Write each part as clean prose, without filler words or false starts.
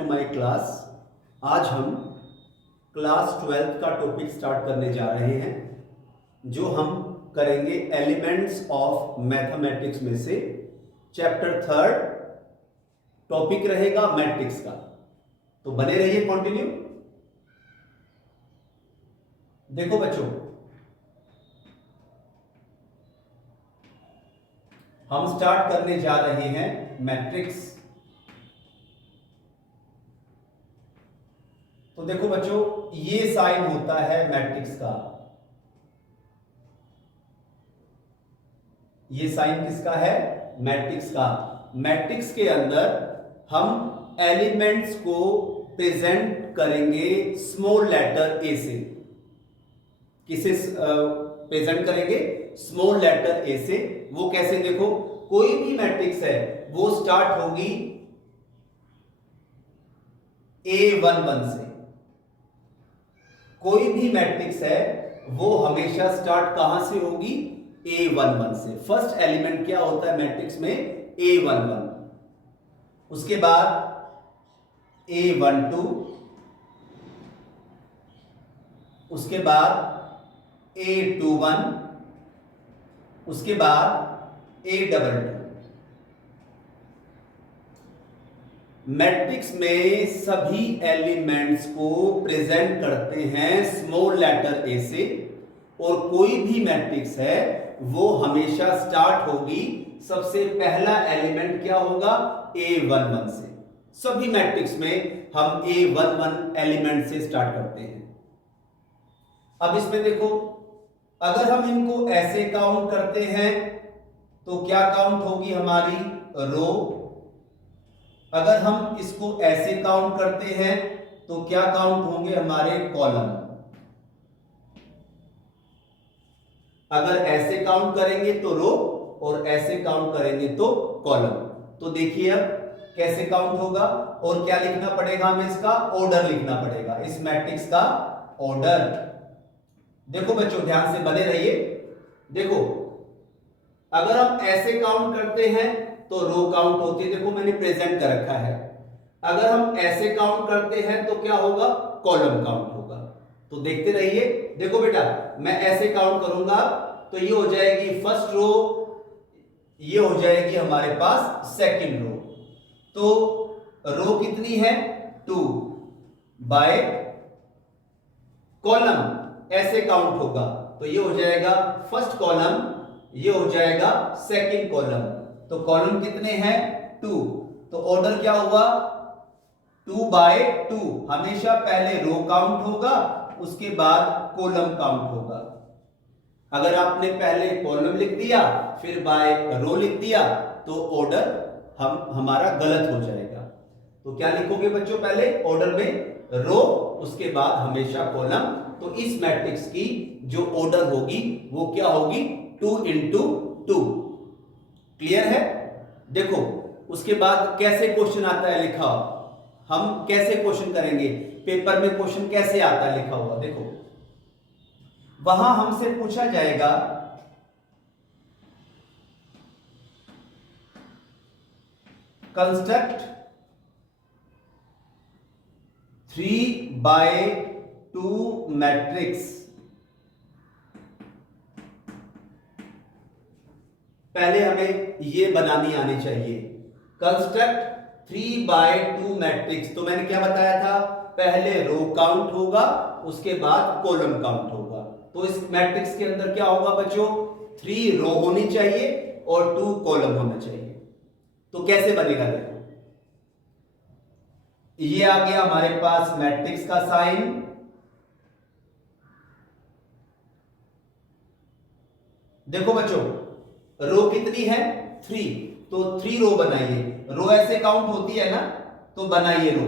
To my class. आज हम class 12th का टॉपिक स्टार्ट करने जा रहे हैं, जो हम करेंगे एलिमेंट्स ऑफ मैथमेटिक्स में से चैप्टर 3 टॉपिक रहेगा मैट्रिक्स का। तो बने रहिए, कंटिन्यू। देखो बच्चों, हम स्टार्ट करने जा रहे हैं मैट्रिक्स। तो देखो बच्चों, ये साइन होता है मैट्रिक्स का। ये साइन किसका है? मैट्रिक्स का। मैट्रिक्स के अंदर हम एलिमेंट्स को प्रेजेंट करेंगे स्मॉल लेटर ए से। किसे प्रेजेंट करेंगे? स्मॉल लेटर ए से। वो कैसे? देखो, कोई भी मैट्रिक्स है वो स्टार्ट होगी A11 से। कोई भी मैट्रिक्स है वो हमेशा स्टार्ट कहां से होगी? A11 से। फर्स्ट एलिमेंट क्या होता है मैट्रिक्स में? A11। उसके बाद A12, उसके बाद A21, उसके बाद A22। मैट्रिक्स में सभी एलिमेंट्स को प्रेजेंट करते हैं स्मॉल लेटर ए से, और कोई भी मैट्रिक्स है वो हमेशा स्टार्ट होगी, सबसे पहला एलिमेंट क्या होगा? A11 से। सभी मैट्रिक्स में हम A11 एलिमेंट से स्टार्ट करते हैं। अब इसमें देखो, अगर हम इनको ऐसे काउंट करते हैं तो क्या काउंट होगी हमारी? रो। अगर हम इसको ऐसे काउंट करते हैं तो क्या काउंट होंगे हमारे? कॉलम। अगर ऐसे काउंट करेंगे तो रो, और ऐसे काउंट करेंगे तो कॉलम। तो देखिए अब कैसे काउंट होगा, और क्या लिखना पड़ेगा हमें? इसका ऑर्डर लिखना पड़ेगा, इस मैट्रिक्स का ऑर्डर। देखो बच्चों, ध्यान से बने रहिए। देखो, अगर हम ऐसे काउंट करते हैं तो रो काउंट होती है। देखो, मैंने प्रेजेंट कर रखा है। अगर हम ऐसे काउंट करते हैं तो क्या होगा? कॉलम काउंट होगा। तो देखते रहिए। देखो बेटा, मैं ऐसे काउंट करूंगा तो ये हो जाएगी फर्स्ट रो, ये हो जाएगी हमारे पास सेकंड रो। तो रो कितनी है? 2 बाय कॉलम ऐसे काउंट होगा तो ये हो जाएगा फर्स्ट कॉलम, ये हो जाएगा सेकंड कॉलम। तो कॉलम कितने हैं? 2। तो ऑर्डर क्या हुआ? 2 बाय 2। हमेशा पहले रो काउंट होगा, उसके बाद कॉलम काउंट होगा। अगर आपने पहले कॉलम लिख दिया फिर बाय रो लिख दिया तो ऑर्डर हमारा गलत हो जाएगा। तो क्या लिखोगे बच्चों? पहले ऑर्डर में रो, उसके बाद हमेशा कॉलम। तो इस मैट्रिक्स की जो ऑर्डर होगी वो क्या होगी? 2 into 2। क्लियर है? देखो, उसके बाद कैसे क्वेश्चन आता है लिखा? हम कैसे क्वेश्चन करेंगे? पेपर में क्वेश्चन कैसे आता है लिखा हुआ? देखो, वहां हमसे पूछा जाएगा कंस्ट्रक्ट 3/2 मैट्रिक्स। पहले हमें ये बनानी आनी चाहिए, कंस्ट्रक्ट 3/2 मैट्रिक्स। तो मैंने क्या बताया था? पहले रो काउंट होगा, उसके बाद कॉलम काउंट होगा। तो इस मैट्रिक्स के अंदर क्या होगा बच्चों? 3 रो होनी चाहिए और 2 कॉलम होना चाहिए। तो कैसे बनेगा? देखो, ये आ गया हमारे पास मैट्रिक्स का साइन। देखो बच्चों, रो कितनी है? 3। तो 3 रो बनाइए। रो ऐसे काउंट होती है ना, तो बनाइए रो।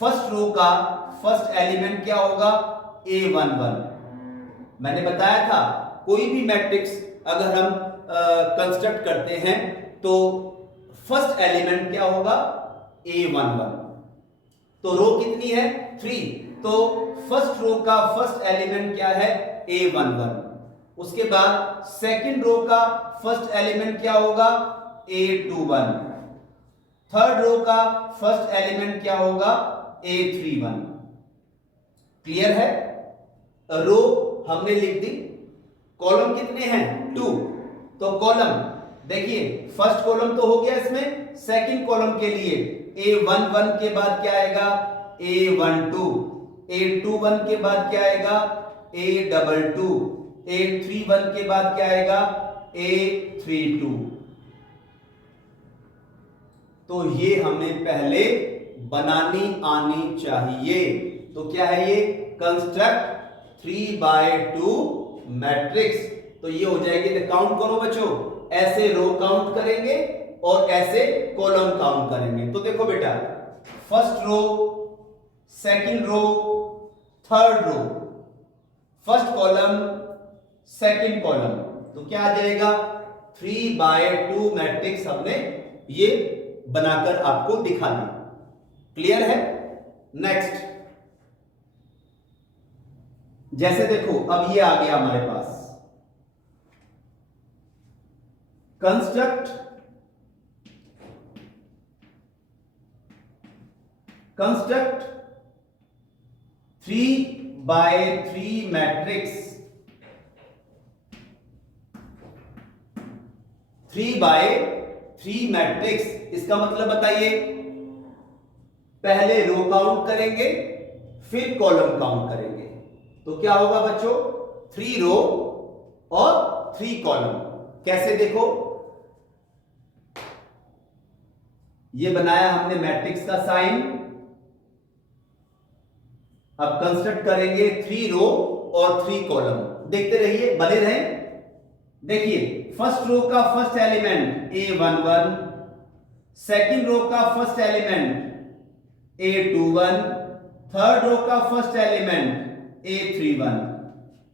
फर्स्ट रो का फर्स्ट एलिमेंट क्या होगा? A11। मैंने बताया था कोई भी मैट्रिक्स अगर हम कंस्ट्रक्ट करते हैं तो फर्स्ट एलिमेंट क्या होगा? A11। तो रो कितनी है? 3। तो फर्स्ट रो का फर्स्ट एलिमेंट क्या है? A11। उसके बाद सेकंड रो का फर्स्ट एलिमेंट क्या होगा? A21। थर्ड रो का फर्स्ट एलिमेंट क्या होगा, A31। क्लियर है? रो हमने लिख दी, कॉलम कितने हैं, 2। तो कॉलम देखिए, फर्स्ट कॉलम तो हो गया इसमें, सेकंड कॉलम के लिए A11 के बाद क्या आएगा, A12, A21 के बाद क्या आएगा, A22, A31 के बाद क्या आएगा, A32। तो ये हमें पहले बनानी आनी चाहिए। तो क्या है ये, कंस्ट्रक्ट 3/2 मैट्रिक्स। तो ये हो जाएगी, तो काउंट करो बच्चों, ऐसे रो काउंट करेंगे और ऐसे कॉलम काउंट करेंगे। तो देखो बेटा, first row, second row, third row, first column, second column, तो क्या आ जाएगा, 3/2 मैट्रिक्स हमने ये बनाकर आपको दिखा दी। क्लियर है? नेक्स्ट, जैसे देखो अब ये आ गया हमारे पास, कंस्ट्रक्ट 3/3 मैट्रिक्स, 3/3 मैट्रिक्स। इसका मतलब बताइए, पहले रो काउंट करेंगे फिर कॉलम काउंट करेंगे। तो क्या होगा बच्चों, 3 रो और 3 कॉलम। कैसे, देखो ये बनाया हमने मैट्रिक्स का साइन। अब कंस्ट्रक्ट करेंगे 3 रो और 3 कॉलम। देखते रहिए, बने रहें। देखिए, फर्स्ट रो का first element A11, second row का first element A21, third row का फर्स्ट एलिमेंट A31।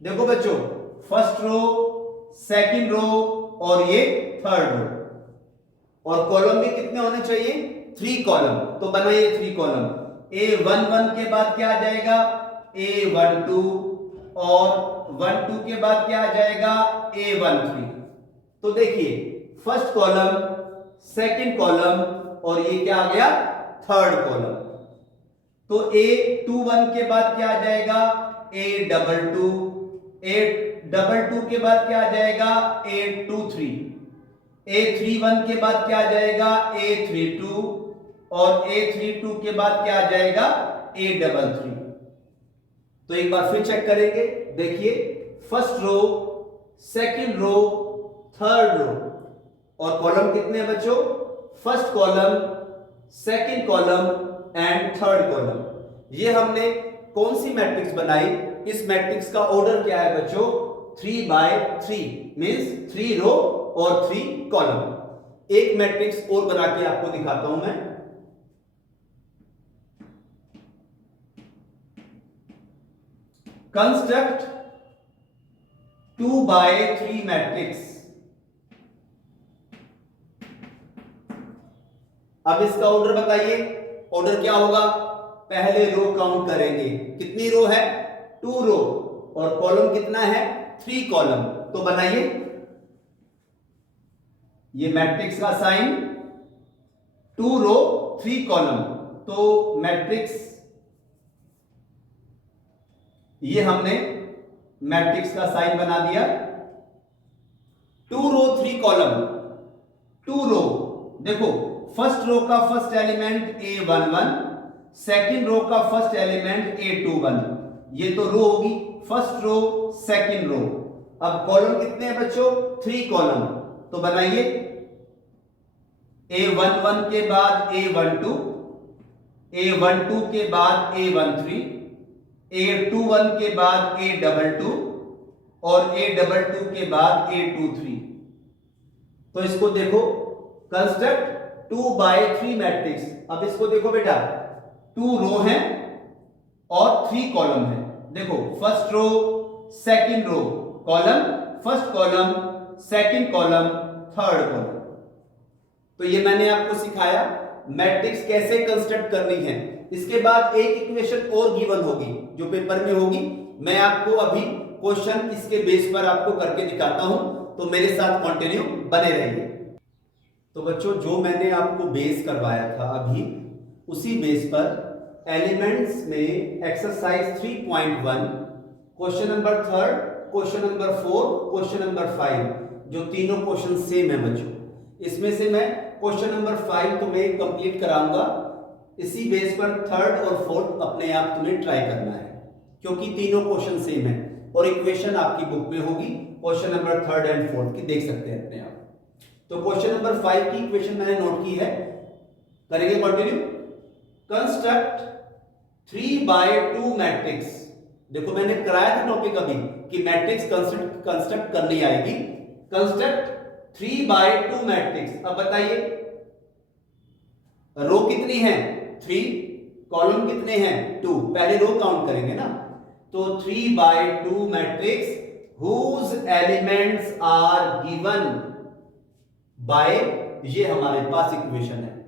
देखो बच्चों, फर्स्ट रो, सेकंड रो और ये थर्ड रो, और कॉलम भी कितने होने चाहिए, 3 कॉलम। तो बनाइए 3 कॉलम। A11 के बाद क्या आ जाएगा, A12, और 12 के बाद क्या आ जाएगा, A13। तो देखिए, फर्स्ट कॉलम, सेकंड कॉलम, और ये क्या आ गया, थर्ड कॉलम। तो A21 के बाद क्या आ जाएगा, A22, A22 के बाद क्या आ जाएगा, A23, A31 के बाद क्या आ जाएगा, A32, और A32 के बाद क्या आ जाएगा, A33। तो एक बार फिर चेक करेंगे। देखिए, first row, second row, third row, और कॉलम कितने हैं बच्चों, first column, second column and third column. ये हमने कौन सी मैट्रिक्स बनाई, इस मैट्रिक्स का ऑर्डर क्या है बच्चों, 3/3, मींस 3 रो और 3 कॉलम। एक मैट्रिक्स और बना के आपको दिखाता हूं मैं। Construct 2/3 matrix. अब इसका ऑर्डर बताइए, ऑर्डर क्या होगा, पहले रो काउंट करेंगे, कितनी रो है, 2 रो, और कॉलम कितना है, 3 कॉलम। तो बनाइए ये मैट्रिक्स का साइन, 2 रो 3 कॉलम। तो मैट्रिक्स, ये हमने मैट्रिक्स का साइन बना दिया, 2 रो 3 कॉलम। 2 रो, देखो फर्स्ट रो का first element A11, second row का फर्स्ट एलिमेंट A21। ये तो रो होगी, फर्स्ट रो, सेकंड रो। अब कॉलम कितने हैं बच्चों, 3 कॉलम। तो बनाइए, A11 के बाद A12, A12 के बाद A13, A21 के बाद A22, और A22 के बाद A23। तो इसको देखो, कंस्ट्रक्ट 2/3 मैट्रिक्स। अब इसको देखो बेटा, 2 रो है और 3 कॉलम है। देखो, first row, second row, column, first column, second column, third column. तो ये मैंने आपको सिखाया मैट्रिक्स कैसे कंस्ट्रक्ट करनी है। इसके बाद एक इक्वेशन और गिवन होगी जो पेपर में होगी, मैं आपको अभी क्वेश्चन इसके बेस पर आपको करके दिखाता हूं। तो मेरे साथ कंटिन्यू बने रहिए। तो बच्चों जो मैंने आपको बेस करवाया था अभी, उसी बेस पर एलिमेंट्स में exercise 3.1 question number 3, question number 4, question number 5, जो तीनों क्वेश्चन सेम है बच्चों, इसमें से मैं क्वेश्चन नंबर 5 तुम्हें कंप्लीट कराऊंगा। इसी बेस पर थर्ड और फोर्थ अपने आप तुम्हें ट्राई करना है, क्योंकि तीनों क्वेश्चन सेम है और इक्वेशन आपकी बुक में होगी क्वेश्चन नंबर 3 एंड 4 की, देख सकते हैं अपने आप। तो क्वेश्चन नंबर 5 की इक्वेशन मैंने नोट की है, करेंगे कंटिन्यू। Construct 3/2 matrix. देखो मैंने कराया था टॉपिक अभी कि मैट्रिक्स कंस्ट्रक्ट करनी आएगी। Construct 3/2 matrix. अब बताइए रो कितनी है? 3, कॉलम कितने हैं? 2। पहले रो काउंट करेंगे ना, तो 3/2 matrix whose elements are given by, ये हमारे पास इक्वेशन है।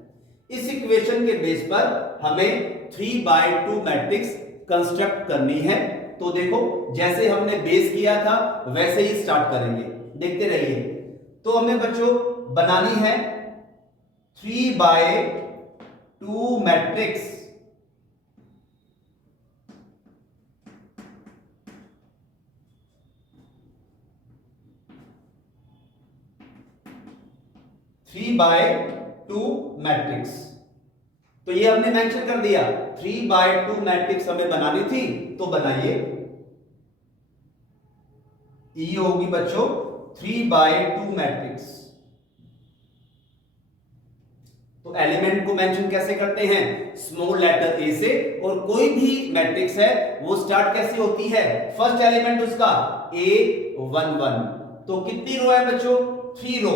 इस इक्वेशन के बेस पर हमें 3/2 मैट्रिक्स कंस्ट्रक्ट करनी है। तो देखो जैसे हमने बेस किया था वैसे ही स्टार्ट करेंगे, देखते रहिए। तो हमें बच्चों बनानी है 3/2 matrix. Three by two matrix, तो ये हमने मेंशन कर दिया। 3/2 मैट्रिक्स हमें बनानी थी, तो बनाइए। ये होगी बच्चों 3/2 मैट्रिक्स। तो एलिमेंट को मेंशन कैसे करते हैं? स्मॉल लेटर ए से। और कोई भी मैट्रिक्स है वो स्टार्ट कैसे होती है? फर्स्ट एलिमेंट उसका A11। तो कितनी रो है बच्चों? 3 रो।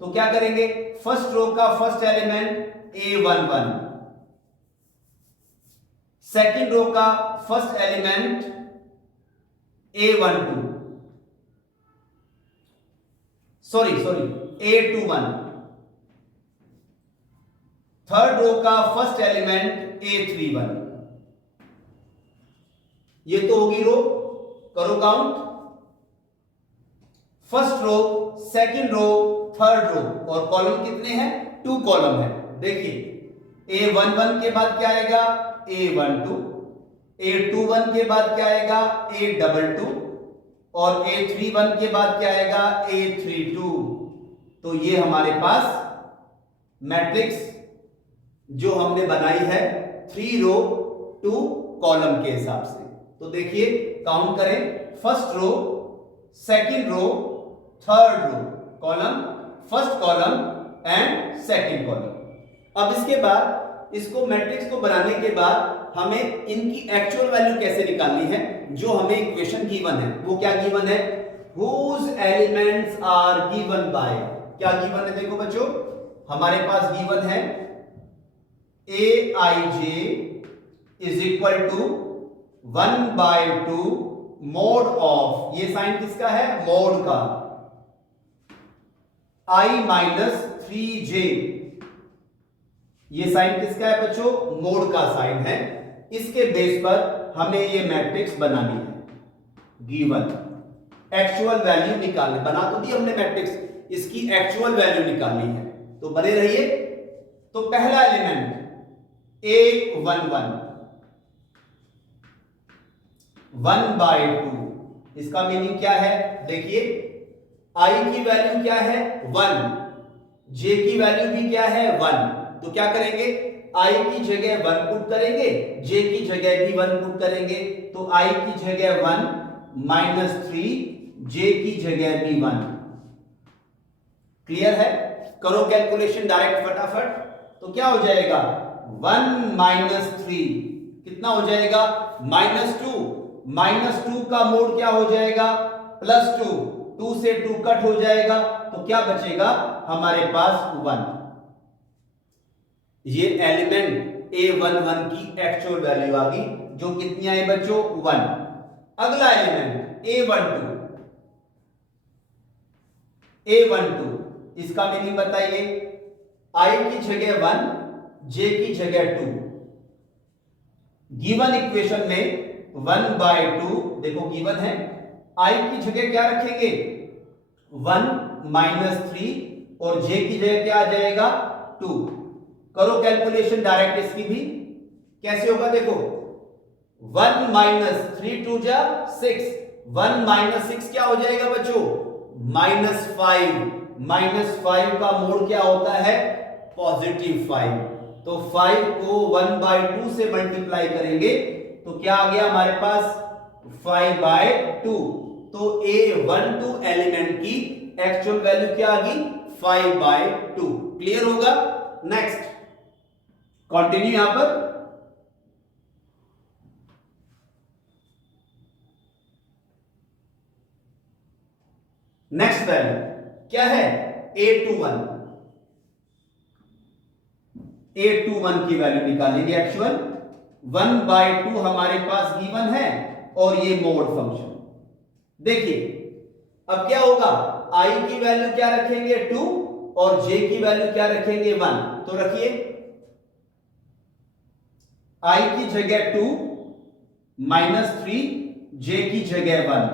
तो क्या करेंगे? फर्स्ट रो का first element A11, second row का first element A12, sorry A21, third row का फर्स्ट एलिमेंट A31। ये तो होगी रो, करो count. First row, second row, third row, और कॉलम कितने हैं? 2 कॉलम है। देखिए A11 के बाद क्या आएगा? A12, A21 के बाद क्या आएगा? A22, और A31 के बाद क्या आएगा? A32। तो ये हमारे पास मैट्रिक्स जो हमने बनाई है 3 रो 2 कॉलम के हिसाब से। तो देखिए काउंट करें, first row, second row, third row, column, first column and second column. अब इसके बाद इसको मैट्रिक्स को बनाने के बाद हमें इनकी एक्चुअल वैल्यू कैसे निकालनी है? जो हमें इक्वेशन गिवन है वो क्या गिवन है? whose elements are given by, क्या गिवन है? देखो बच्चों हमारे पास गिवन है Aij is equal to 1/2 mod of, ये साइन किसका है? मोड का, I-3j, ये साइन किसका है बच्चों? मोड का साइन है। इसके बेस पर हमें ये मैट्रिक्स बनानी है। गिवन एक्चुअल वैल्यू निकालनी, बना तो दी हमने मैट्रिक्स, इसकी एक्चुअल वैल्यू निकालनी है। तो बने रहिए। तो पहला एलिमेंट A11 1/2, इसका मीनिंग क्या है? देखिए I की वैल्यू क्या है? 1, J की वैल्यू भी क्या है? 1। तो क्या करेंगे? I की जगह 1 पुट करेंगे, J की जगह भी 1 पुट करेंगे। तो I की जगह 1 -3, J की जगह भी 1। क्लियर है? करो कैलकुलेशन डायरेक्ट फटाफट। तो क्या हो जाएगा? 1 - 3 कितना हो जाएगा? -2। -2 का मोड क्या हो जाएगा? +2। 2 से 2 कट हो जाएगा, तो क्या बचेगा हमारे पास? 1। ये एलिमेंट A11 की एक्चुअल वैल्यू आ गई, जो कितनी आई बच्चों? 1। अगला एलिमेंट A12, इसका मीनिंग बताइए। I की जगह 1, J की जगह 2। गिवन इक्वेशन में 1/2 देखो गिवन है, I की जगह क्या रखेंगे? 1 - 3, और जे की जगह क्या आ जाएगा 2। करो कैलकुलेशन डायरेक्ट इसकी भी। कैसे होगा देखो, 1 माइनस 3 2 जा 6, 1 माइनस 6 क्या हो जाएगा बच्चों, -5। -5 का मोड क्या होता है, +5। तो 5 को 1/2 से मल्टीप्लाई करेंगे तो क्या आ गया हमारे पास 5/2। तो A12 एलिमेंट की एक्चुअल वैल्यू क्या आ गई 5/2। क्लियर होगा। नेक्स्ट कंटिन्यू यहां पर। नेक्स्ट वैल्यू क्या है, A21। A21 की वैल्यू निकालेंगे। एक्चुअल 1/2 हमारे पास गिवन है और ये मोड फंक्शन। देखिए अब क्या होगा, I की वैल्यू क्या रखेंगे 2 और J की वैल्यू क्या रखेंगे 1। तो रखिए I की जगह 2 -3, J की जगह 1।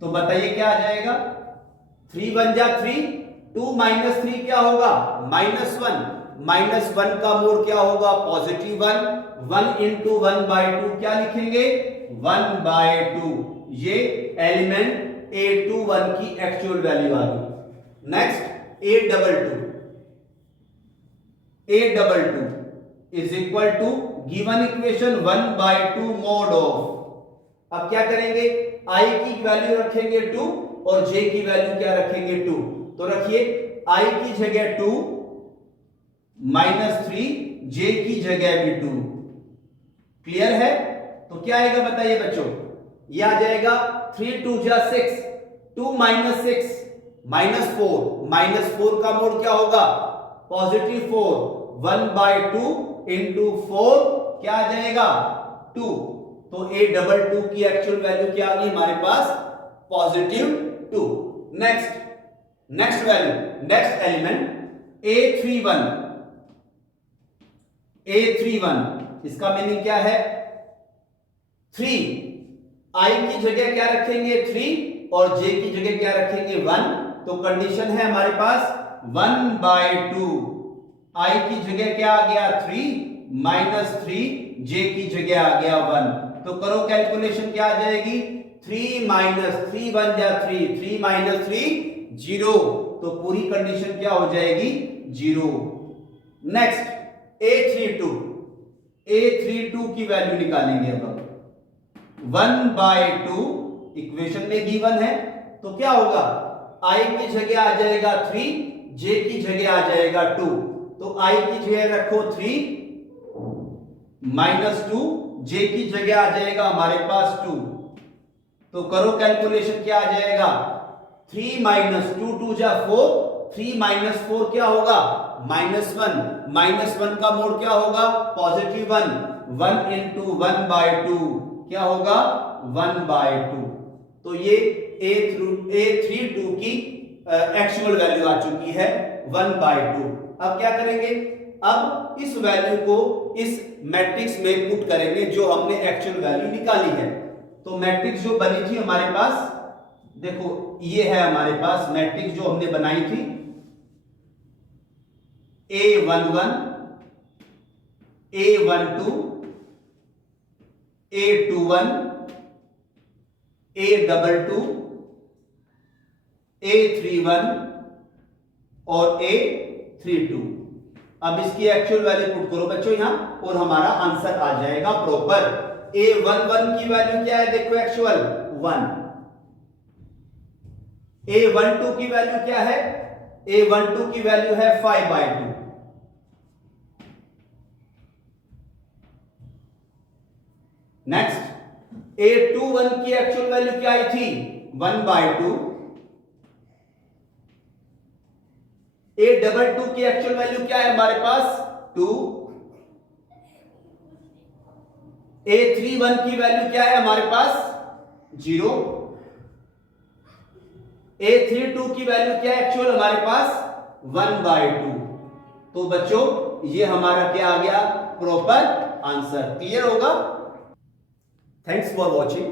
तो बताइए क्या आ जाएगा, 3 1 जा 3, 2 - 3 क्या होगा -1। -1 का मोड क्या होगा +1। 1 × 1/2 क्या लिखेंगे 1/2। ये एलिमेंट A21 की एक्चुअल वैल्यू आ गई। Next A22 is equal to given equation 1/2 mod of. अब क्या करेंगे, I की वैल्यू रखेंगे 2 और J की वैल्यू क्या रखेंगे 2। तो रखिए I की जगह 2 -3, J की जगह भी 2। क्लियर है। तो क्या आएगा बताइए बच्चों, ये आ जाएगा 3 2 जा 6, 2 - 6 -4। -4 का मोड क्या होगा +4। 1/2 × 4 क्या आ जाएगा 2। तो A22 की एक्चुअल वैल्यू क्या आ गई हमारे पास +2। Next value, next element A31। इसका मीनिंग क्या है 3। I की जगह क्या रखेंगे 3 और J की जगह क्या रखेंगे 1। तो कंडीशन है हमारे पास 1/2। I की जगह क्या आ गया 3 -3, J की जगह आ गया 1। तो करो कैलकुलेशन क्या आ जाएगी, 3 - 3 1 जा 3, 3 - 3 0। तो पूरी कंडीशन क्या हो जाएगी 0। नेक्स्ट A32 की वैल्यू निकालेंगे। अब 1/2 इक्वेशन में गिवन है तो क्या होगा, I की जगह आ जाएगा 3, J की जगह आ जाएगा 2। तो I की जगह रखो 3 -2, J की जगह आ जाएगा हमारे पास 2। तो करो कैलकुलेशन क्या आ जाएगा, 3 - 2 2 जा 4, 3 - 4 क्या होगा -1। -1 का मोड क्या होगा +1। 1 × 1/2 क्या होगा 1/2। तो ये A32 की एक्चुअल वैल्यू आ चुकी है 1/2। अब क्या करेंगे, अब इस वैल्यू को इस मैट्रिक्स में पुट करेंगे जो हमने एक्चुअल वैल्यू निकाली है। तो मैट्रिक्स जो बनी थी हमारे पास, देखो ये है हमारे पास मैट्रिक्स जो हमने बनाई थी A11 A12 A21 A22 A31 और A32। अब इसकी एक्चुअल वैल्यू पुट करो बच्चों यहां और हमारा आंसर आ जाएगा प्रॉपर। A11 की वैल्यू क्या है देखो एक्चुअल 1। A12 की वैल्यू क्या है, A12 की वैल्यू है 5/2। नेक्स्ट A21 की एक्चुअल वैल्यू क्या आई थी 1/2। A22 की एक्चुअल वैल्यू क्या है हमारे पास 2। A31 की वैल्यू क्या है हमारे पास 0। A32 की वैल्यू क्या है एक्चुअल हमारे पास 1/2। तो बच्चों ये हमारा क्या आ गया प्रॉपर आंसर। क्लियर होगा। Thanks for watching.